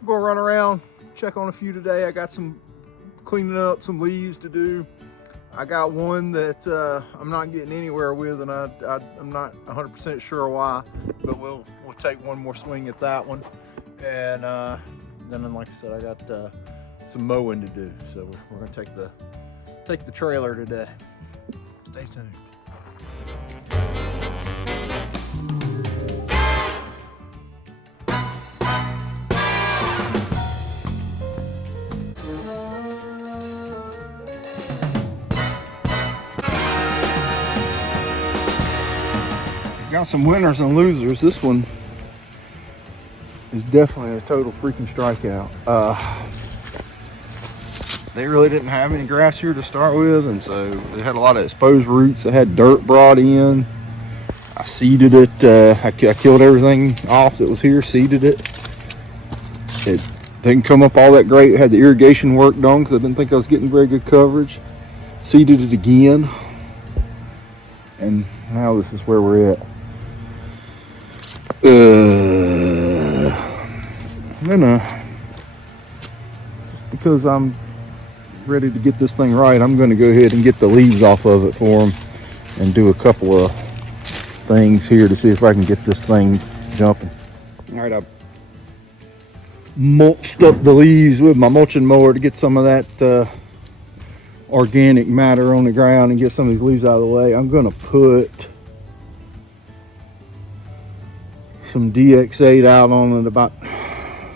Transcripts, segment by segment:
I'm gonna run around, check on a few today. I got some cleaning up, some leaves to do. I got one that I'm not getting anywhere with, and I'm not 100% sure why, but we'll take one more swing at that one. And then, like I said, I got some mowing to do, so we're gonna take the trailer today. Stay tuned. Got some winners and losers. This one is definitely a total freaking strikeout. They really didn't have any grass here to start with, and so they had a lot of exposed roots. They had dirt brought in. I seeded it. I killed everything off that was here, seeded it. It didn't come up all that great. Had the irrigation work done because I didn't think I was getting very good coverage. Seeded it again, and now this is where we're at. I'm gonna, just because I'm ready to get this thing right, I'm gonna go ahead and get the leaves off of it for them and do a couple of things here to see if I can get this thing jumping. All right, I mulched up the leaves with my mulching mower to get some of that organic matter on the ground and get some of these leaves out of the way. I'm gonna put some DX8 out on it, about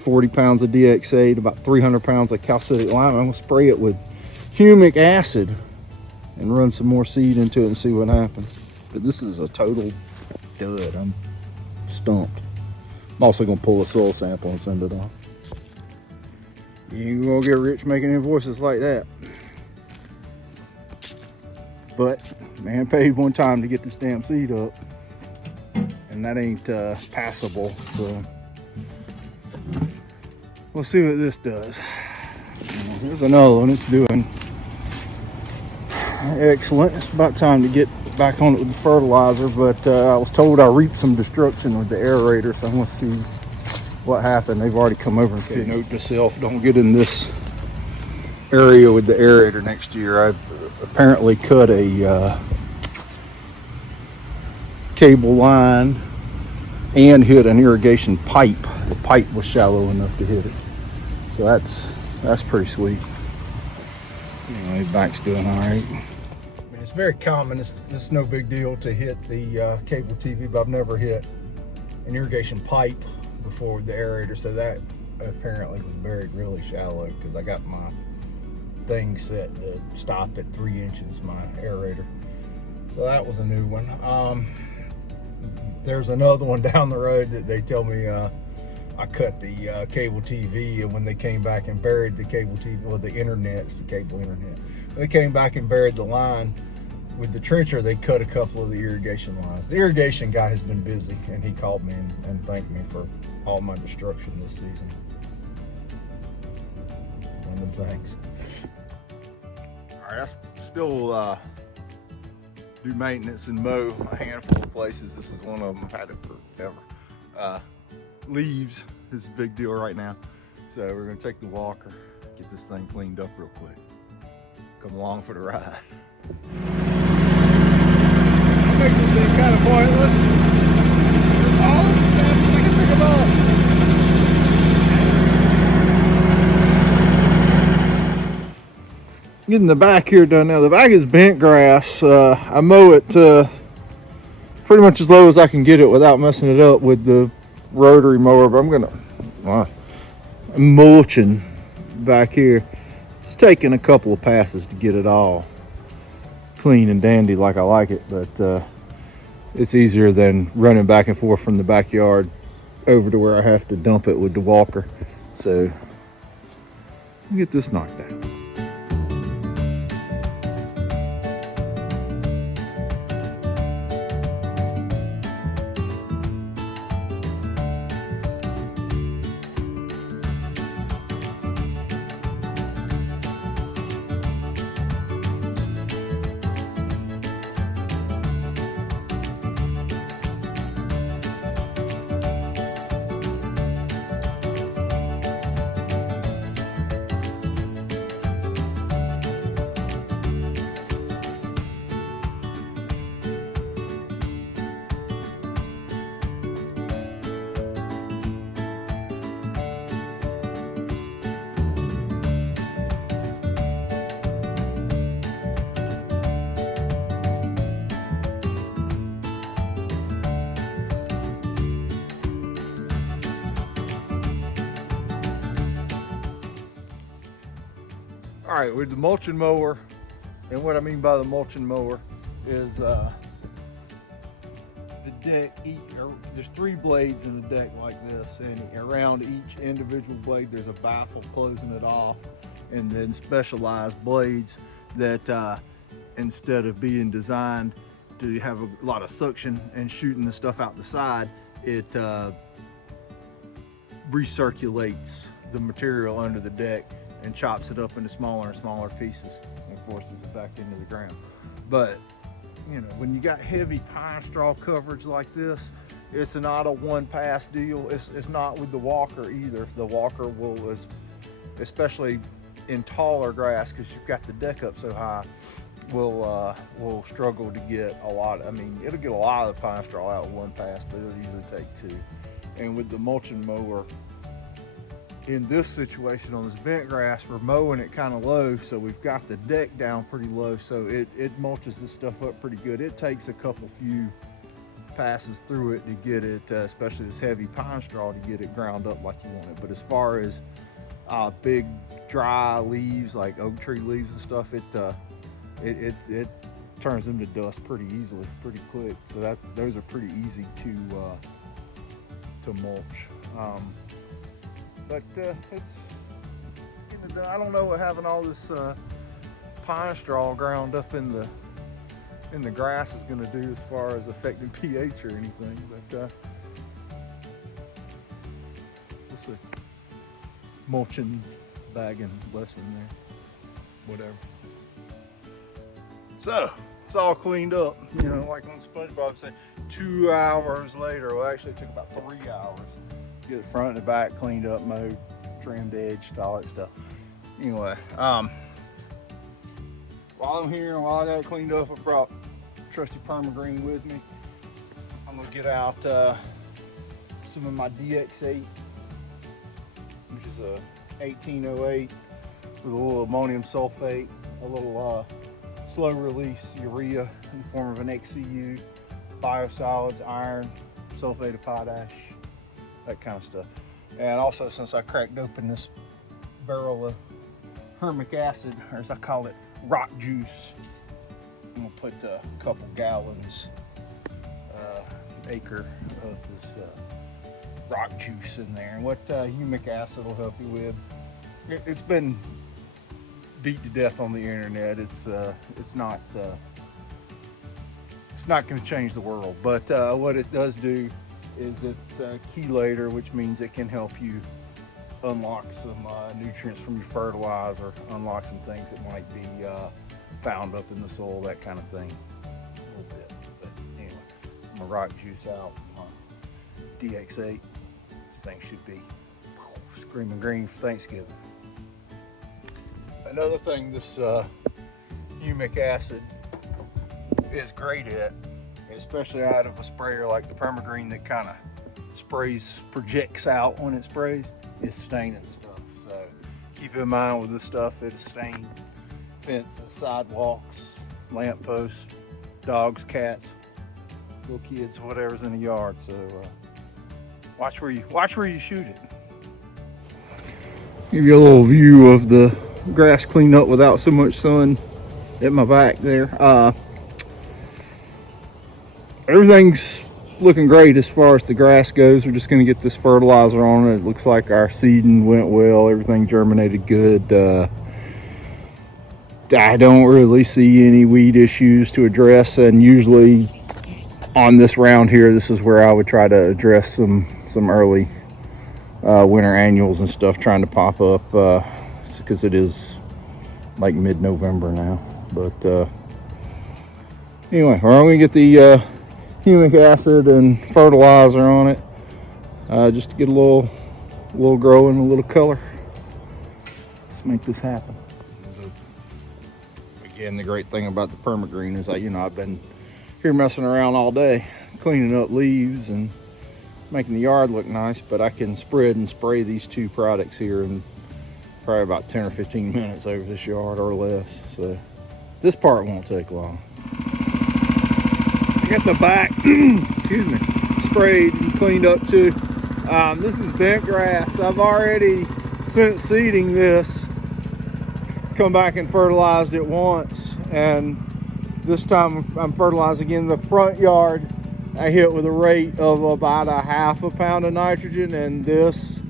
40 pounds of DX8, about 300 pounds of calcitic lime. I'm gonna spray it with humic acid and run some more seed into it and see what happens. But this is a total dud. I'm stumped. I'm also gonna pull a soil sample and send it off. You ain't gonna get rich making invoices like that. But man paid one time to get this damn seed up, and that ain't passable, so we'll see what this does. Here's another one. It's doing excellent. It's about time to get back on it with the fertilizer, but I was told I reaped some destruction with the aerator, so I'm gonna see what happened. They've already come over and fixed. Note to self, don't get in this area with the aerator next year. I apparently cut a cable line and hit an irrigation pipe. The pipe was shallow enough to hit it, so that's pretty sweet. Anyway, back's doing all right. I mean, it's very common. It's no big deal to hit the cable TV, but I've never hit an irrigation pipe before with the aerator, so that apparently was buried really shallow because I got my thing set to stop at 3 inches, my aerator. So that was a new one. There's another one down the road that they tell me I cut the cable TV, and when they came back and buried the cable TV, well, the internet, it's the cable internet. When they came back and buried the line with the trencher, they cut a couple of the irrigation lines. The irrigation guy has been busy, and he called me and thanked me for all my destruction this season. One of them things. All right, I still do maintenance and mow a handful of places. This is one of them. I've had it forever. Leaves is a big deal right now, so we're gonna take the walker, get this thing cleaned up real quick. Come along for the ride. Makes this thing kind of pointless. All this stuff, I can pick them up. Getting the back here done now. The back is bent grass. I mow it pretty much as low as I can get it without messing it up with the rotary mower, but I'm gonna mulching back here. It's taking a couple of passes to get it all clean and dandy like I like it, but it's easier than running back and forth from the backyard over to where I have to dump it with the walker. So get this knocked out. All right, with the mulching mower, and what I mean by the mulching mower is the deck, there's 3 blades in the deck like this, and around each individual blade there's a baffle closing it off, and then specialized blades that instead of being designed to have a lot of suction and shooting the stuff out the side, it recirculates the material under the deck and chops it up into smaller and smaller pieces and forces it back into the ground. But you know, when you got heavy pine straw coverage like this, it's not a one-pass deal. It's not with the walker either. The walker will, especially in taller grass, because you've got the deck up so high, will struggle to get a lot. I mean, it'll get a lot of the pine straw out with one pass, but it'll usually take 2. And with the mulching mower, in this situation on this bent grass, we're mowing it kind of low, so we've got the deck down pretty low, so it mulches this stuff up pretty good. It takes a few passes through it to get it, especially this heavy pine straw, to get it ground up like you want it. But as far as big dry leaves like oak tree leaves and stuff, it turns them to dust pretty easily, pretty quick. So those are pretty easy to mulch. But it's getting it done. I don't know what having all this pine straw ground up in the grass is going to do as far as affecting pH or anything, but we'll see. Mulching, bagging lesson there, whatever. So it's all cleaned up, you know, like on SpongeBob said, 2 hours later. Well, actually it took about 3 hours. Get the front and the back cleaned up, mowed, trimmed, edged, all that stuff. Anyway, while I'm here and while I got it cleaned up, I brought trusty permagreen with me. I'm gonna get out some of my DX8, which is a 1808 with a little ammonium sulfate, a little slow release urea in the form of an XCU, biosolids, iron, sulfate of potash, that kind of stuff. And also, since I cracked open this barrel of humic acid, or as I call it, rock juice, I'm gonna put a couple gallons acre of this rock juice in there. And what humic acid will help you with, it's been beat to death on the internet. It's not going to change the world, but what it does do is it's a chelator, which means it can help you unlock some nutrients from your fertilizer, unlock some things that might be found up in the soil, that kind of thing, a little bit. But anyway, I'm gonna rock juice out my DX8. This thing should be screaming green for Thanksgiving. Another thing this humic acid is great at, especially out of a sprayer like the permagreen that kind of projects out when it sprays, is staining stuff. So keep in mind with this stuff, it's stained fences, sidewalks, lampposts, dogs, cats, little kids, whatever's in the yard. So watch where you shoot it. Give you a little view of the grass cleaned up without so much sun at my back there. Everything's looking great as far as the grass goes. We're just going to get this fertilizer on it. It looks like our seeding went well. Everything germinated good. I don't really see any weed issues to address, and usually on this round here, this is where I would try to address some early winter annuals and stuff trying to pop up, because it is like mid-November now. But anyway, we're going to get the humic acid and fertilizer on it, just to get a little growing, a little color. Let's make this happen. Again, the great thing about the permagreen is I've been here messing around all day, cleaning up leaves and making the yard look nice, but I can spread and spray these 2 products here in probably about 10 or 15 minutes over this yard or less. So this part won't take long. I got the back, excuse me, sprayed and cleaned up too. This is bent grass. I've already, since seeding this, come back and fertilized it once, and this time I'm fertilizing in the front yard. I hit with a rate of about a half a pound of nitrogen, and this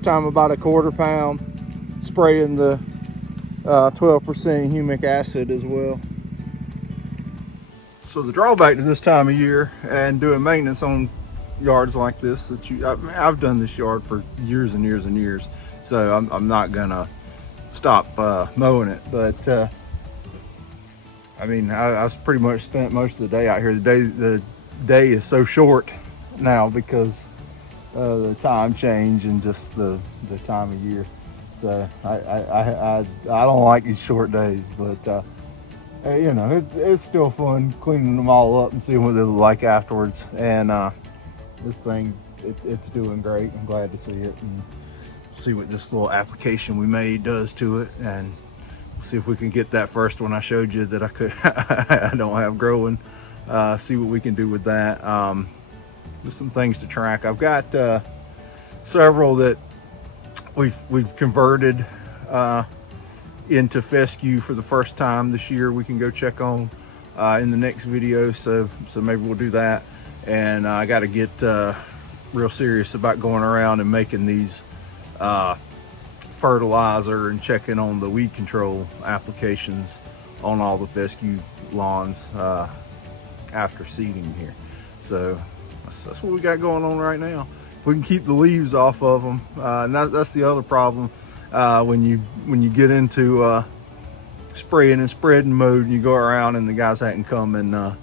time about a quarter pound, spraying the 12% humic acid as well. So the drawback to this time of year and doing maintenance on yards like this, I've done this yard for years and years and years, so I'm not gonna stop mowing it, but I mean, I've pretty much spent most of the day out here. The day is so short now because the time change and just the time of year. So I don't like these short days, but you know, it's still fun cleaning them all up and seeing what they look like afterwards. And this thing, it's doing great. I'm glad to see it, and see what this little application we made does to it, and see if we can get that first one I showed you that I don't have growing. See what we can do with that. Just some things to track. I've got several that we've converted into fescue for the first time this year. We can go check on in the next video, so maybe we'll do that. And I got to get real serious about going around and making these fertilizer and checking on the weed control applications on all the fescue lawns after seeding here. So that's what we got going on right now. If we can keep the leaves off of them, and that's the other problem when you get into spraying and spreading mode, and you go around and the guys hadn't come and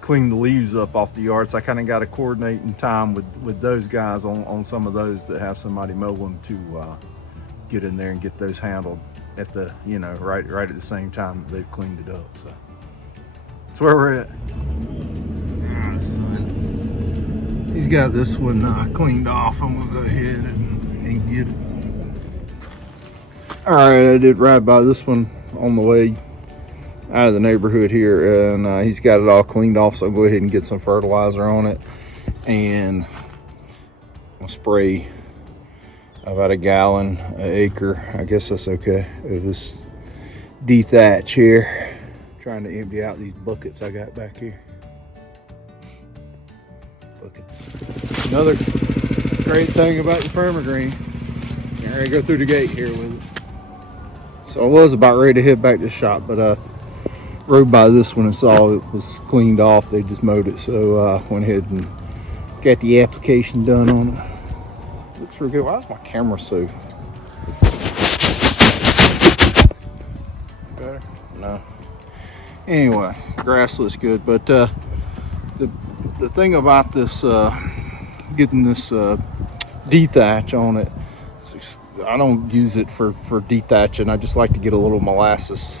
clean the leaves up off the yard. So I kind of got to coordinate in time with those guys on some of those that have somebody mowing to get in there and get those handled at the, you know, right at the same time that they've cleaned it up. So that's where we're at. Ah, son, he's got this one cleaned off. I'm gonna go ahead and get it. All right, I did ride by this one on the way out of the neighborhood here, and he's got it all cleaned off, so I'll go ahead and get some fertilizer on it, and I'll spray about a gallon an acre. I guess that's okay, of this dethatch here. Trying to empty out these buckets I got back here. Buckets. Another great thing about the permagreen, can't really go through the gate here with it. So I was about ready to head back to the shop, but rode by this one and saw it was cleaned off. They just mowed it, so went ahead and got the application done on it. Looks real good. Why is my camera so better? No. Anyway, grass looks good, but the thing about this getting this dethatch on it, I don't use it for dethatching. I just like to get a little molasses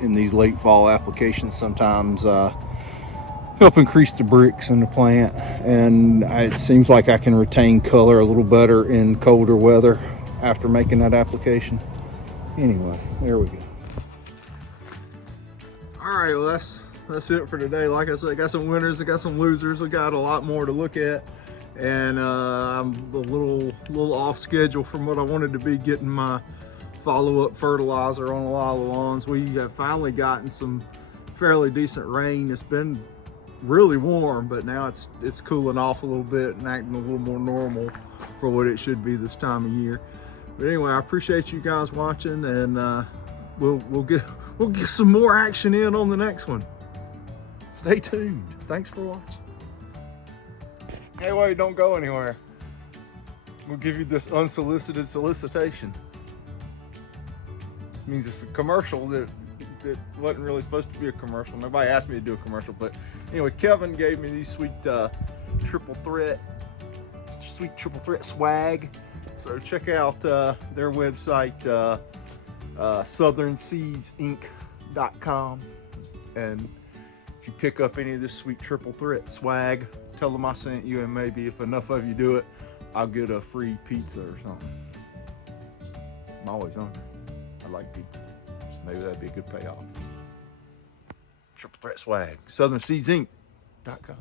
in these late fall applications sometimes. Help increase the bricks in the plant, and it seems like I can retain color a little better in colder weather after making that application. Anyway, there we go. All right, well that's it for today. Like I said, I got some winners, I got some losers, I got a lot more to look at, and I'm a little off schedule from what I wanted to be, getting my follow-up fertilizer on a lot of the lawns. We have finally gotten some fairly decent rain. It's been really warm, but now it's cooling off a little bit and acting a little more normal for what it should be this time of year. But anyway, I appreciate you guys watching, and we'll get some more action in on the next one. Stay tuned. Thanks for watching. Hey, wait, don't go anywhere. We'll give you this unsolicited solicitation. It means it's a commercial that wasn't really supposed to be a commercial. Nobody asked me to do a commercial, but anyway, Kevin gave me these sweet triple threat swag. So check out their website, southernseedsinc.com, and if you pick up any of this sweet triple threat swag, tell them I sent you, and maybe if enough of you do it, I'll get a free pizza or something. I'm always hungry. I like pizza. So maybe that'd be a good payoff. Triple threat swag. SouthernSeedsInc.com.